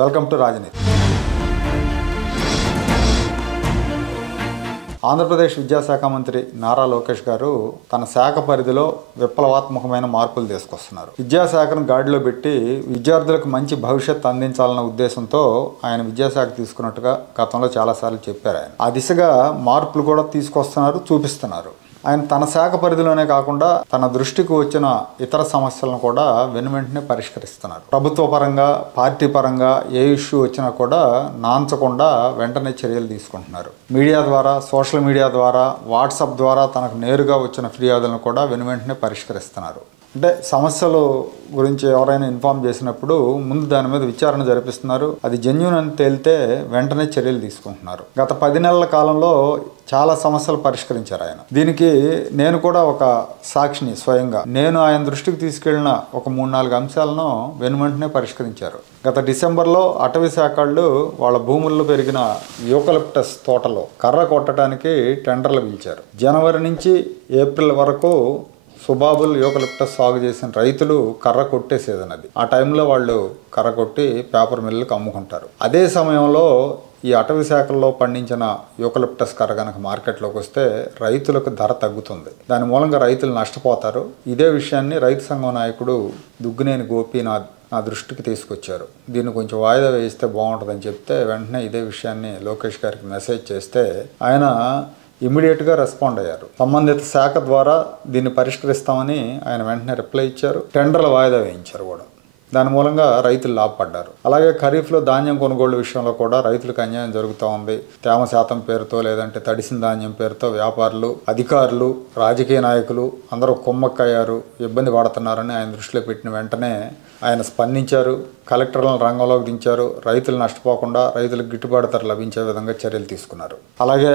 Welcome to రాజనీతి. ఆంధ్రప్రదేశ్ విద్యాశాఖ మంత్రి నారా లోకేష్ గారు తన శాఖ పరిధిలో విప్లవాత్మకమైన మార్పులు తీసుకొస్తున్నారు. విద్యాశాఖను గాడిలో పెట్టి విద్యార్థులకు మంచి భవిష్యత్తు అందించాలన్న ఉద్దేశంతో ఆయన విద్యాశాఖ తీసుకున్నట్టుగా గతంలో చాలాసార్లు చెప్పారు. ఆయన ఆ దిశగా మార్పులు కూడా తీసుకొస్తున్నారు, చూపిస్తున్నారు. ఆయన తన శాఖ పరిధిలోనే కాకుండా తన దృష్టికి వచ్చిన ఇతర సమస్యలను కూడా వెనువెంటనే పరిష్కరిస్తున్నారు. ప్రభుత్వ పరంగా, పార్టీ పరంగా ఏ ఇష్యూ వచ్చినా కూడా నాంచకుండా వెంటనే చర్యలు తీసుకుంటున్నారు. మీడియా ద్వారా, సోషల్ మీడియా ద్వారా, వాట్సాప్ ద్వారా తనకు నేరుగా వచ్చిన ఫిర్యాదులను కూడా వెనువెంటనే పరిష్కరిస్తున్నారు. అంటే సమస్యల గురించి ఎవరైనా ఇన్ఫార్మ్ చేసినప్పుడు ముందు దాని మీద విచారణ జరిపిస్తున్నారు. అది జెన్యూన్ అని తేలితే వెంటనే చర్యలు తీసుకుంటున్నారు. గత 10 నెలల కాలంలో చాలా సమస్యలు పరిష్కరించారు ఆయన. దీనికి నేను కూడా ఒక సాక్షిని. స్వయంగా నేను ఆయన దృష్టికి తీసుకెళ్లిన ఒక 3-4 అంశాలను వెనువెంటనే పరిష్కరించారు. గత డిసెంబర్లో అటవీ శాఖలు వాళ్ళ భూముల్లో పెరిగిన యూకలిప్టస్ తోటలో కర్ర కొట్టడానికి టెండర్లు పిలిచారు. జనవరి నుంచి ఏప్రిల్ వరకు సుబాబుల్ యూకలిప్టస్ సాగు చేసిన రైతులు కర్ర కొట్టేసేదన్నది. ఆ టైంలో వాళ్ళు కర్ర కొట్టి పేపర్ మిల్లులకు అమ్ముకుంటారు. అదే సమయంలో ఈ అటవీ శాఖల్లో పండించిన యూకలిప్టస్ కర్ర కనుక మార్కెట్లోకి వస్తే రైతులకు ధర తగ్గుతుంది. దాని మూలంగా రైతులు నష్టపోతారు. ఇదే విషయాన్ని రైతు సంఘం నాయకుడు దుగ్గినేని గోపి నా దృష్టికి తీసుకొచ్చారు. దీన్ని కొంచెం వాయిదా వేయిస్తే బాగుంటుందని చెప్తే వెంటనే ఇదే విషయాన్ని లోకేష్ గారికి మెసేజ్ చేస్తే ఆయన ఇమ్మీడియట్గా రెస్పాండ్ అయ్యారు. సంబంధిత శాఖ ద్వారా దీన్ని పరిష్కరిస్తామని ఆయన వెంటనే రిప్లై ఇచ్చారు. టెండర్ల వాయిదా వేయించారు కూడా. దాని మూలంగా రైతులు లాభపడ్డారు. అలాగే ఖరీఫ్లో ధాన్యం కొనుగోలు విషయంలో కూడా రైతులకు అన్యాయం జరుగుతూ ఉంది. తేమ శాతం పేరుతో, లేదంటే తడిసిన ధాన్యం పేరుతో వ్యాపారులు, అధికారులు, రాజకీయ నాయకులు అందరూ కుమ్మక్కయ్యారు, ఇబ్బంది పడుతున్నారని ఆయన దృష్టిలో పెట్టిన వెంటనే ఆయన స్పందించారు. కలెక్టర్లను రంగంలోకి దించారు. రైతులు నష్టపోకుండా రైతులకు గిట్టుబాటు ధర లభించే విధంగా చర్యలు తీసుకున్నారు. అలాగే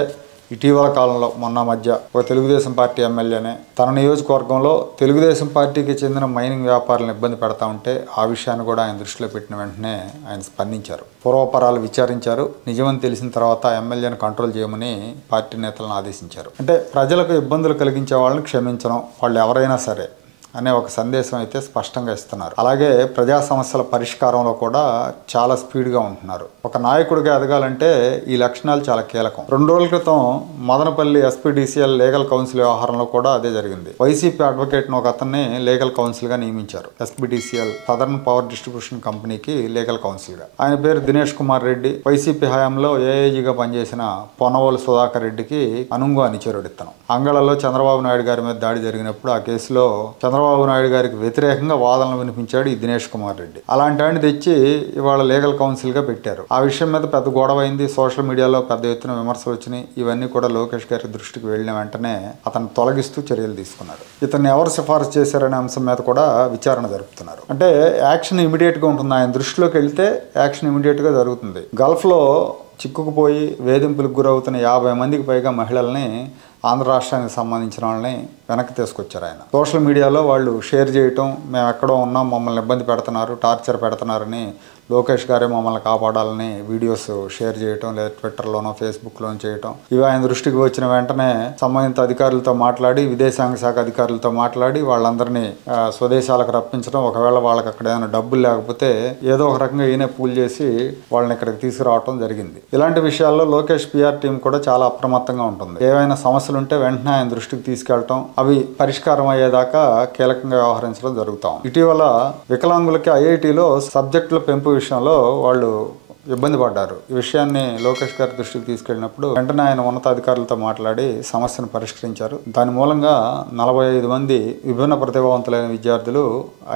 ఇటీవల కాలంలో మొన్న మధ్య ఒక తెలుగుదేశం పార్టీ ఎమ్మెల్యేనే తన నియోజకవర్గంలో తెలుగుదేశం పార్టీకి చెందిన మైనింగ్ వ్యాపారులను ఇబ్బంది పెడతా ఉంటే ఆ విషయాన్ని కూడా ఆయన దృష్టిలో పెట్టిన వెంటనే ఆయన స్పందించారు. పూర్వపరాలు విచారించారు. నిజమని తెలిసిన తర్వాత ఎమ్మెల్యేను కంట్రోల్ చేయమని పార్టీ నేతలను ఆదేశించారు. అంటే ప్రజలకు ఇబ్బందులు కలిగించే వాళ్ళని క్షమించడం, వాళ్ళు ఎవరైనా సరే అనే ఒక సందేశం అయితే స్పష్టంగా ఇస్తున్నారు. అలాగే ప్రజా సమస్యల పరిష్కారంలో కూడా చాలా స్పీడ్గా ఉంటున్నారు. ఒక నాయకుడిగా ఎదగాలంటే ఈ లక్షణాలు చాలా కీలకం. 2 రోజుల క్రితం మదనపల్లి ఎస్పీడీసీఎల్ లీగల్ కౌన్సిల్ వ్యవహారంలో కూడా అదే జరిగింది. వైసీపీ అడ్వకేట్ను ఒక అతన్ని లీగల్ కౌన్సిల్గా నియమించారు. ఎస్పీడీసీఎల్ సదర్న్ పవర్ డిస్ట్రిబ్యూషన్ కంపెనీకి లీగల్ కౌన్సిల్గా. ఆయన పేరు దినేష్ కుమార్ రెడ్డి. వైసీపీ హయాంలో ఏఐజీగా పనిచేసిన పొన్నవోలు సుధాకర్ రెడ్డికి అనుంగు అనుచరుడితను. అంగళలో చంద్రబాబు నాయుడు గారి మీద దాడి జరిగినప్పుడు ఆ కేసులో చంద్రబాబు నాయుడు గారికి వ్యతిరేకంగా వాదనలు వినిపించాడు ఈ దినేష్ కుమార్ రెడ్డి. అలాంటి వాడిని తెచ్చి ఇవాళ లీగల్ కౌన్సిల్గా పెట్టారు. ఆ విషయం మీద పెద్ద గొడవ అయింది. సోషల్ మీడియాలో పెద్ద ఎత్తున విమర్శలు వచ్చినాయి. ఇవన్నీ కూడా లోకేష్ గారి దృష్టికి వెళ్ళిన వెంటనే అతను తొలగిస్తూ చర్యలు తీసుకున్నారు. ఇతన్ని ఎవరు సిఫారసు చేశారనే అంశం మీద కూడా విచారణ జరుపుతున్నారు. అంటే యాక్షన్ ఇమీడియట్గా ఉంటుంది. ఆయన దృష్టిలోకి వెళ్తే యాక్షన్ ఇమీడియట్గా జరుగుతుంది. గల్ఫ్లో చిక్కుకుపోయి వేధింపులకు గురవుతున్న 50 మందికి పైగా మహిళల్ని ఆంధ్ర రాష్ట్రానికి సంబంధించిన వాళ్ళని వెనక్కి తీసుకొచ్చారు ఆయన. సోషల్ మీడియాలో వాళ్ళు షేర్ చేయటం, మేము ఎక్కడో ఉన్నాం, మమ్మల్ని ఇబ్బంది పెడుతున్నారు, టార్చర్ పెడుతున్నారని, లోకేష్ గారే మమ్మల్ని కాపాడాలని వీడియోస్ షేర్ చేయటం, లేదా ట్విట్టర్లోనో ఫేస్బుక్లోనో చేయటం. ఇవి ఆయన దృష్టికి వచ్చిన వెంటనే సంబంధిత అధికారులతో మాట్లాడి, విదేశాంగ శాఖ అధికారులతో మాట్లాడి వాళ్ళందరినీ స్వదేశాలకు రప్పించడం, ఒకవేళ వాళ్ళకి అక్కడ ఏమైనా డబ్బులు లేకపోతే ఏదో ఒక రకంగా ఈయనే పూల్ చేసి వాళ్ళని ఇక్కడికి తీసుకురావడం జరిగింది. ఇలాంటి విషయాల్లో లోకేష్ పిఆర్ టీం కూడా చాలా అప్రమత్తంగా ఉంటుంది. ఏవైనా సమస్యలు ఉంటే వెంటనే ఆయన దృష్టికి తీసుకెళ్లటం, అవి పరిష్కారం అయ్యేదాకా కీలకంగా వ్యవహరించడం జరుగుతాం. ఇటీవల వికలాంగులకి ఐఐటీలో సబ్జెక్టుల పెంపు విషయంలో వాళ్ళు ఇబ్బంది పడ్డారు. ఈ విషయాన్ని లోకేష్ గారి దృష్టికి తీసుకెళ్ళినప్పుడు వెంటనే ఆయన ఉన్నతాధికారులతో మాట్లాడి సమస్యను పరిష్కరించారు. దాని మూలంగా 45 మంది విభిన్న ప్రతిభావంతులైన విద్యార్థులు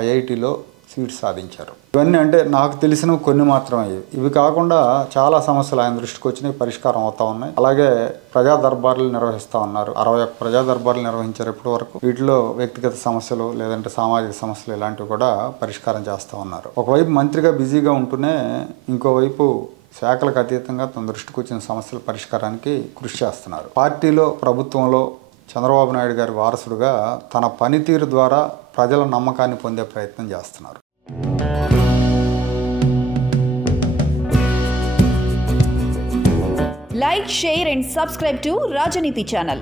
ఐఐటీలో సీట్స్ సాధించారు. ఇవన్నీ అంటే నాకు తెలిసిన కొన్ని మాత్రమే. ఇవి కాకుండా చాలా సమస్యలు ఆయన దృష్టికి వచ్చినాయి, పరిష్కారం అవుతా ఉన్నాయి. అలాగే ప్రజా దర్బార్లు నిర్వహిస్తూ ఉన్నారు. 61 ప్రజా దర్బార్లు నిర్వహించారు ఇప్పటి వరకు. వీటిలో వ్యక్తిగత సమస్యలు, లేదంటే సామాజిక సమస్యలు ఇలాంటివి కూడా పరిష్కారం చేస్తూ ఉన్నారు. ఒకవైపు మంత్రిగా బిజీగా ఉంటూనే ఇంకోవైపు శాఖలకు అతీతంగా తన దృష్టికి వచ్చిన సమస్యల పరిష్కారానికి కృషి చేస్తున్నారు. పార్టీలో, ప్రభుత్వంలో చంద్రబాబు నాయుడు గారి వారసుడుగా తన పనితీరు ద్వారా ప్రజల నమ్మకాన్ని పొందే ప్రయత్నం చేస్తున్నారు. Like, share and subscribe to Rajaniti channel.